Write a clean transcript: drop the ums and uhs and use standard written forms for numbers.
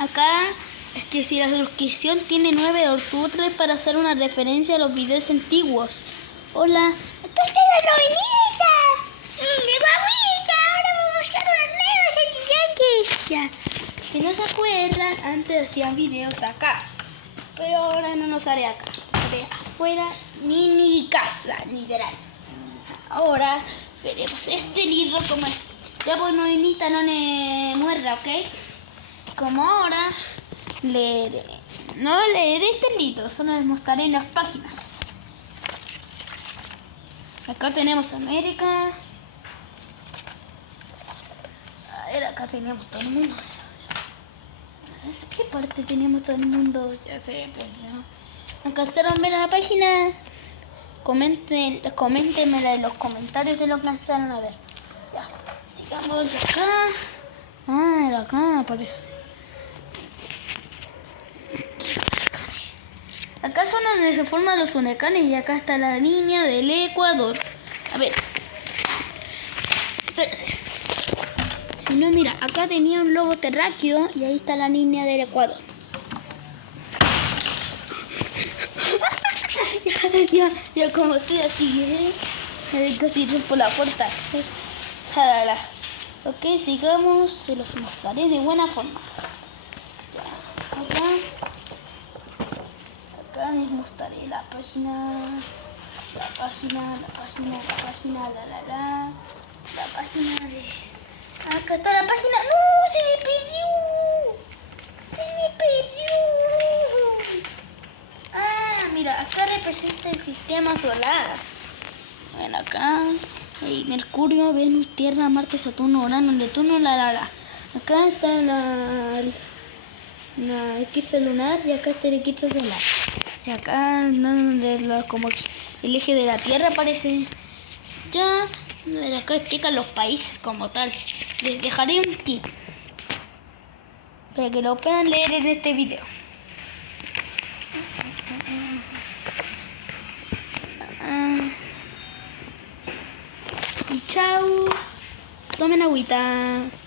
acá es que si la suscripción tiene 9 de octubre para hacer una referencia a los videos antiguos. Hola. Acá está la novenita. Mi guaguita. Ahora vamos a mostrar unas nuevas actividades. Ya. Si no se acuerdan, antes hacían videos acá. Pero ahora no nos haré acá. Haré afuera, mi casa, literal. Ahora veremos este libro como es. Ya pues novenita no me muerda, ¿ok? Como ahora leeré. No leeré este libro, solo les mostraré las páginas. Acá tenemos América. A ver, acá tenemos todo el mundo. ¿Qué parte tenemos todo el mundo? Ya se perdió. ¿Alcanzaron a ver la página? Coméntenmela en los comentarios si lo alcanzaron a ver. Ya, sigamos de acá. Ah, era acá parece. Acá son donde se forman los huracanes y acá está la línea del Ecuador. A ver. Espérense. Si no, mira, acá tenía un globo terráqueo y ahí está la línea del Ecuador. ya como si así, ¿eh? Casi ir por la puerta. Jalala. Ok, sigamos, se los mostraré de buena forma. Ya, acá les mostraré la página, la página de... Acá está la página. ¡No! ¡Se me perdió! ¡Se me perdió! Ah, mira, acá representa el sistema solar. Bueno, acá hay Mercurio, Venus, Tierra, Marte, Saturno, Urano, Neptuno, Acá está la eclipse lunar y acá está el eclipse solar. Y acá como el eje de la Tierra aparece. Ya, acá explican los países como tal. Les dejaré un tip para que lo puedan leer en este video. Y chao. Tomen agüita.